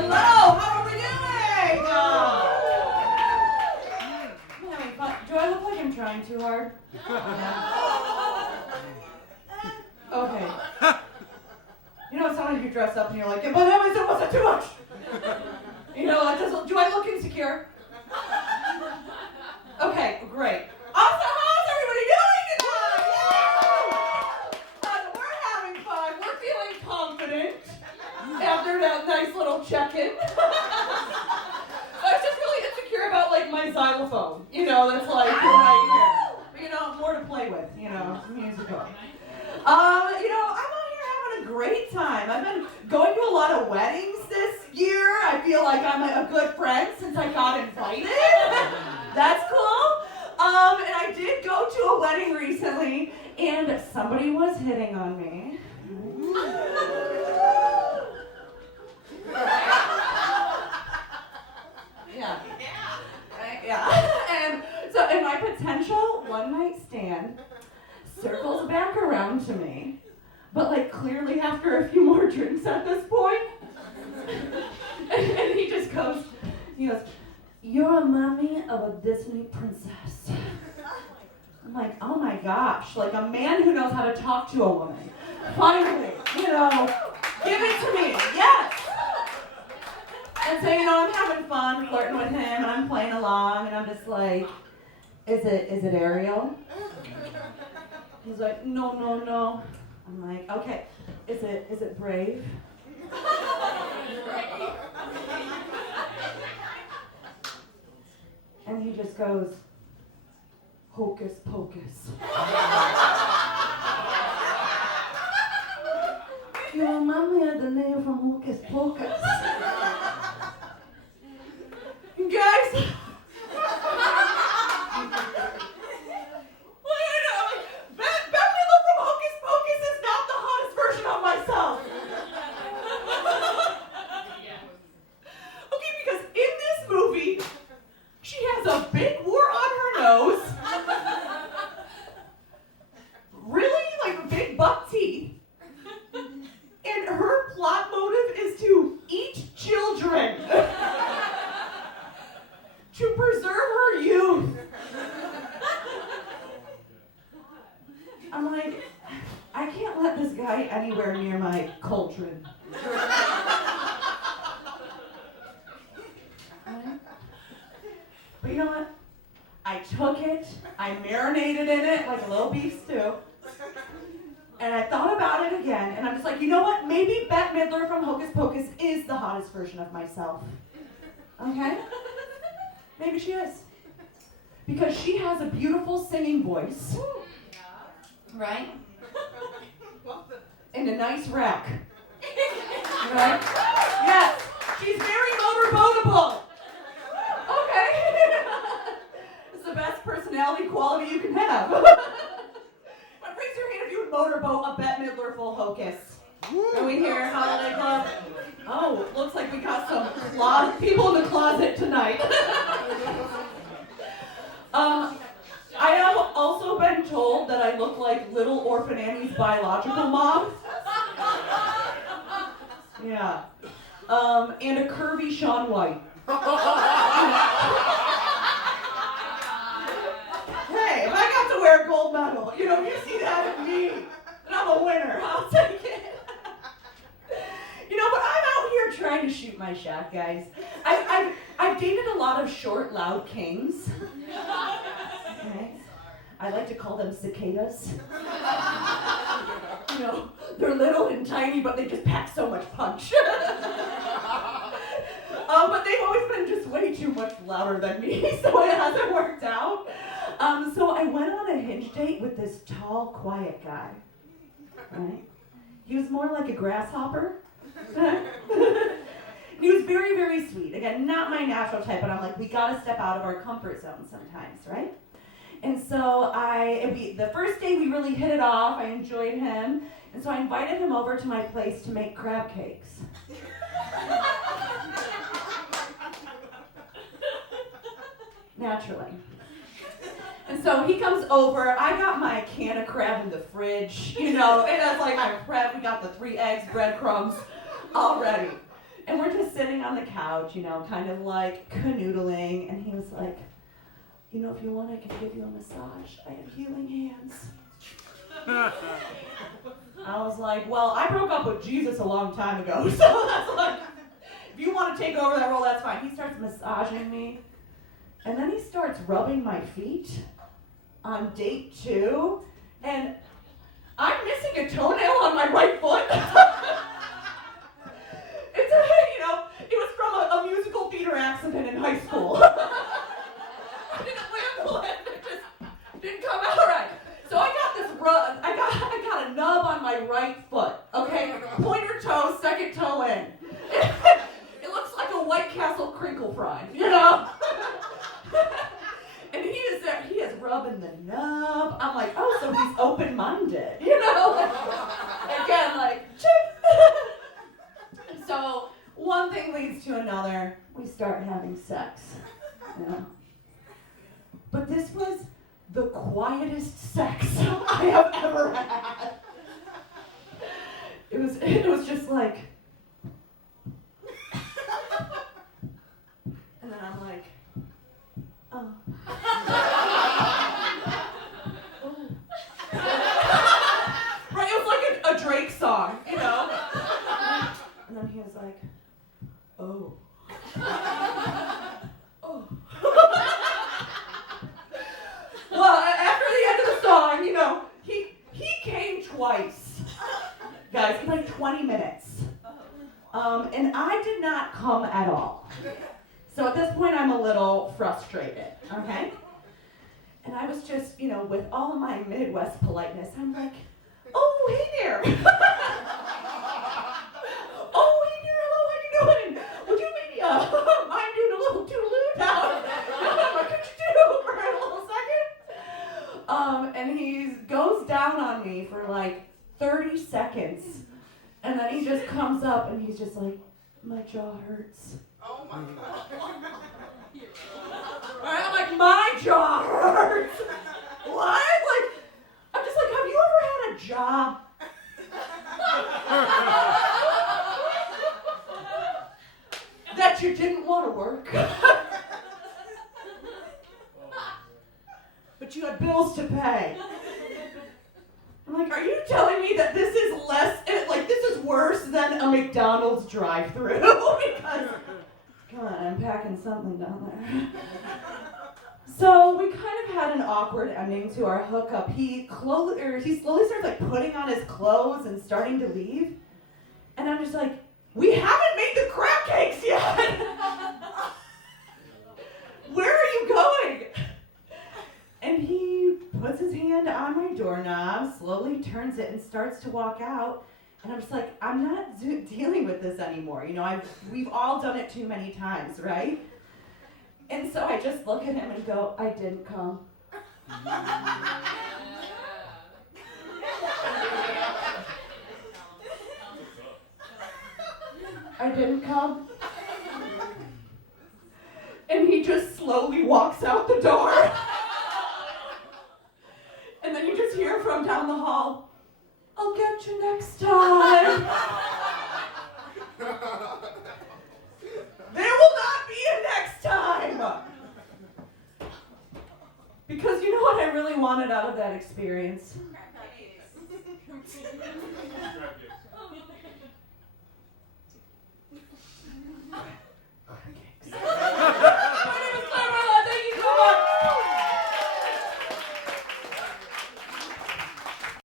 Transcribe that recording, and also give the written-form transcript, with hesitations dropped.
Hello, how are we doing? I'm having fun. Do I look like I'm trying too hard? Yeah. Okay. You know, sometimes you dress up and you're like, but that wasn't too much. You know, do I look insecure? Okay, great. Awesome, how's everybody doing tonight? We're having fun. We're feeling confident after that nice little check-in. I was just really insecure about, like, my xylophone. You know, that's like right here. But, you know, more to play with, you know, musical. You know, I'm out here having a great time. I've been going to a lot of weddings this year. I feel like I'm a good friend since I got invited. That's cool. And I did go to a wedding recently, and somebody was hitting on me. Yeah. And so, and my potential one-night stand circles back around to me, but like clearly after a few more drinks at this point. And he just goes, "You're a mommy of a Disney princess." I'm like, oh my gosh, like a man who knows how to talk to a woman. Finally, give it to me, yes. And so, I'm having fun flirting with him, and I'm playing along, and I'm just like, is it Ariel? He's like, no. I'm like, okay, is it Brave? And he just goes, Hocus Pocus. You remind me of the name from Hocus Pocus. Guys, to preserve her youth. I'm like, I can't let this guy anywhere near my cauldron. But you know what? I took it, I marinated in it like a little beef stew, and I thought about it again, and I'm just like, you know what? Maybe Bette Midler from Hocus Pocus is the hottest version of myself. Okay? Maybe she is. Because she has a beautiful singing voice. Right? And a nice rack. Right? Yes. She's very motorboatable. Okay. It's the best personality quality you can have. But raise your hand if you would motorboat a Bette Midler full Hocus. Are we here? Holiday Club? Oh, looks like we got some people in the closet tonight. I have also been told that I look like Little Orphan Annie's biological mom. Yeah. And a curvy Shaun White. Hey, if I got to wear a gold medal, you see that in me, and I'm a winner. I'll take it. But I'm out here trying to shoot my shot, guys. I've dated a lot of short, loud kings. Okay. I like to call them cicadas. They're little and tiny, but they just pack so much punch. But they've always been just way too much louder than me, so it hasn't worked out. So I went on a Hinge date with this tall, quiet guy. Right? He was more like a grasshopper. He was very, very sweet. Again, not my natural type, but I'm like, we gotta step out of our comfort zone sometimes, right? And so the first day we really hit it off. I enjoyed him. And so I invited him over to my place to make crab cakes. Naturally. And so he comes over. I got my can of crab in the fridge, and that's like I'm prepped. We got the 3 eggs, breadcrumbs, all ready. And we're just sitting on the couch, you know, kind of like canoodling, and he was like, you know, if you want, I can give you a massage. I have healing hands. I was like, well, I broke up with Jesus a long time ago, so that's like, if you want to take over that role, that's fine. He starts massaging me, and then he starts rubbing my feet on date 2, and I'm missing a toenail on my right foot. It's a, you know, it was from a musical theater accident in high school. I didn't land well, it just didn't come out right. So I got this I got a nub on my right foot, okay? Pointer toe, second toe in. It looks like a White Castle crinkle fry, you know? And he is rubbing the nub. I'm like, oh, so he's open-minded, you know? Again, like, check. So one thing leads to another. We start having sex, you know? But this was the quietest sex I have ever had. It was just like, and then I'm like, oh. Right, it was like a Drake song, you know? And then he was like, oh. Oh. Well, after the end of the song, you know, he came twice. Guys, like 20 minutes. And I did not come at all. So at this point, I'm a little frustrated, okay? And I was just, you know, with all of my Midwest politeness, I'm like, oh, hey there. Oh, hey there, hello, how you doing? Would you maybe, mind doing a little toodaloo now? What could you do for a little second? And he goes down on me for like 30 seconds. And then he just comes up and he's just like, my jaw hurts. Oh my God. Right? I'm like, my jaw hurts. What? Like, I'm just like, have you ever had a job? That you didn't want to work? But you had bills to pay. I'm like, are you telling me that this is this is worse than a McDonald's drive-thru? Because, come on, I'm packing something down there. So we kind of had an awkward ending to our hookup. He slowly starts like putting on his clothes and starting to leave. And I'm just like, we haven't made the crab cakes yet. Where are you going? And he puts his hand on my doorknob, slowly turns it, and starts to walk out. And I'm just like, I'm not dealing with this anymore. You know, we've all done it too many times, right? And so I just look at him and go, I didn't come. I didn't come. And he just slowly walks out the door. And then you just hear from down the hall, I'll get you next time. There will not be a next time. Because you know what I really wanted out of that experience?